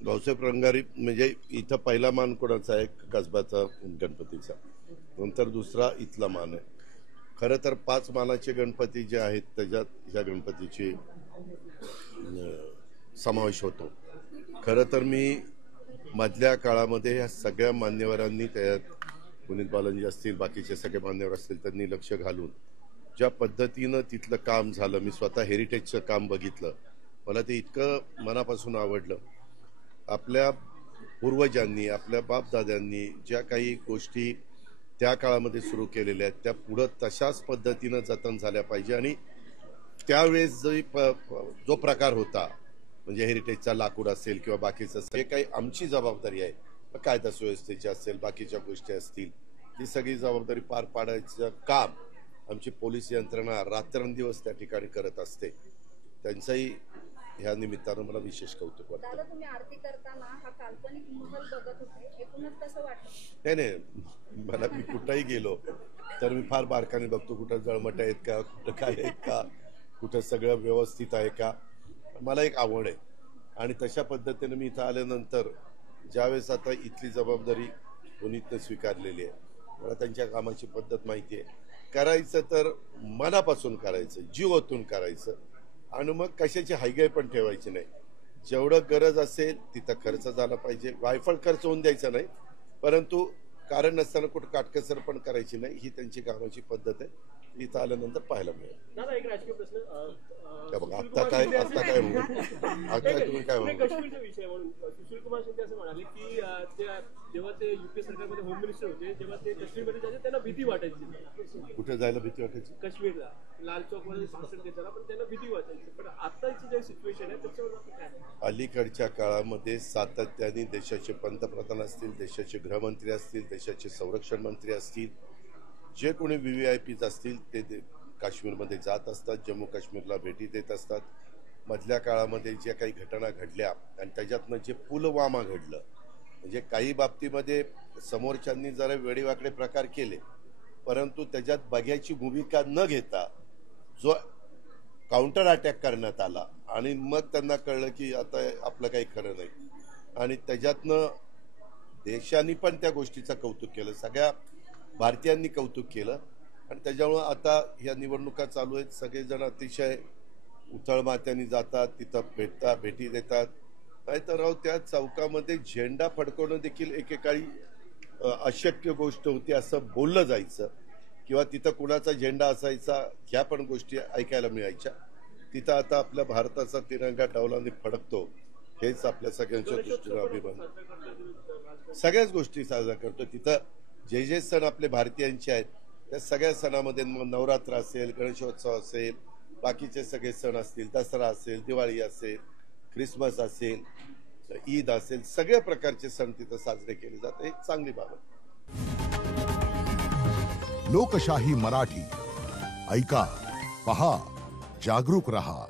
भाऊसाहेब रंगारी म्हणजे इथं पहिला मान कोणाचा आहे? कसबाचा गणपतीचा. नंतर दुसरा इथला मान आहे. खरं तर 5 मानाचे गणपती जे आहेत त्याच्यात ह्या गणपतीची समावेश होतो. खरं तर मी मधल्या काळामध्ये ह्या सगळ्या मान्यवरांनी त्यात पुनीत बालाजी असतील, बाकीचे सगळे मान्यवर असतील, त्यांनी लक्ष घालून ज्या पद्धतीनं तिथलं काम झालं, मी स्वतः हेरिटेजचं काम बघितलं, मला ते इतकं मनापासून आवडलं. आपल्या पूर्वजांनी, आपल्या बापदाद्यांनी ज्या काही गोष्टी त्या काळामध्ये सुरू केलेल्या आहेत त्या पुढं तशाच पद्धतीनं जतन झाल्या पाहिजे. आणि त्यावेळेस जो प्रकार होता म्हणजे हेरिटेजचा लाकूड असेल किंवा बाकीचं हे काही आमची जबाबदारी आहे, कायदा सुव्यवस्थेची असेल, बाकीच्या गोष्टी असतील, ही सगळी जबाबदारी पार पाडायचं काम आमची पोलीस यंत्रणा रात्रंदिवस त्या ठिकाणी करत असते. त्यांचंही ह्या निमित्तानं मला विशेष कौतुक वाटतं. दादा, तुम्ही आरती करताना हा काल्पनिक महल बघत होते, एकूणच कसं वाटतं? नाही, मला मी कुठंही गेलो तर मी फार बारकाने बघतो, कुठं जळमट आहेत का, कुठं काय आहेत का, कुठं सगळं व्यवस्थित आहे का. मला एक आवड आहे आणि तशा पद्धतीने मी इथं आल्यानंतर ज्यावेळेस आता इथली जबाबदारी पुनीतनं स्वीकारलेली आहे, मला त्यांच्या कामाची पद्धत माहिती आहे. करायचं तर मनापासून करायचं, जीव ओतून करायचं आणि मग कशाची हायगाय पण ठेवायची नाही. जेवढं गरज असेल तिथं खर्च झाला पाहिजे, वायफळ खर्च होऊन द्यायचा नाही, परंतु कारण नसताना कुठं काटकसर पण करायची नाही. ही त्यांची कामाची पद्धत आहे, इथं आल्यानंतर पाहायला मिळेल. दादा, एक राजकीय प्रश्न बघा आता काय आता तुम्ही काय म्हणू? काश्मीरचा विषय म्हणून सुशील कुमार शिंदे असं म्हणाले की जेव्हा ते युपीए सरकारमध्ये होम मिनिस्टर होते तेव्हा ते काश्मीरमध्ये जायचे, त्यांना भीती वाटायची. कुठे जायला भीती वाटायची? काश्मीरला लाल चौक मध्ये भाषण देताना पण त्यांना भीती वाटायची. पण आताची जे सिच्युएशन आहे त्याच्यावर आपण काय? अलीकडच्या काळामध्ये सातत्याने देशाचे पंतप्रधान असतील, देशाचे गृहमंत्री असतील, देशाचे संरक्षण मंत्री असतील, जे कोणी VVIPs असतील ते काश्मीरमध्ये जात असतात, जम्मू काश्मीरला भेटी देत असतात. मधल्या काळामध्ये ज्या काही घटना घडल्या आणि त्याच्यातनं जे पुलवामा घडलं, म्हणजे काही बाबतीमध्ये समोरच्यांनी जरा वेडेवाकडे प्रकार केले, परंतु त्याच्यात बघ्याची भूमिका न घेता जो काउंटर अटॅक करण्यात आला आणि मग त्यांना कळलं की आता आपलं काही खरं नाही आणि त्याच्यातनं देशांनी पण त्या गोष्टीचं कौतुक केलं, सगळ्या भारतीयांनी कौतुक केलं आणि त्याच्यामुळं आता ह्या निवडणुका चालू आहेत. सगळेजण अतिशय उथळ माथ्याने जातात, तिथं भेटी देतात. नाहीतर राव त्या चौकामध्ये झेंडा फडकवणं देखील एकेकाळी अशक्य गोष्ट होती असं बोललं जायचं किंवा तिथं कुणाचा झेंडा असायचा ह्या पण गोष्टी ऐकायला मिळायच्या. तिथं आता आपल्या भारताचा तिरंगा डौलाने फडकतो, हेच आपल्या सगळ्यांच्या दृष्टीनं अभिमान. सगळ्याच गोष्टी साजरा करतो. तिथं जे सण आपले भारतीयांचे आहेत त्या सगळ्या सणामध्ये नवरात्र असेल, गणेशोत्सव असेल, बाकीचे सगळे सण असतील, दसरा असेल, दिवाळी असेल, ख्रिसमस असेल, ईद असेल, सगळ्या प्रकारचे सण तिथं साजरे केले जातात. एक चांगली बाब आहे. लोकशाही मराठी ऐका, पहा, जागरूक रहा.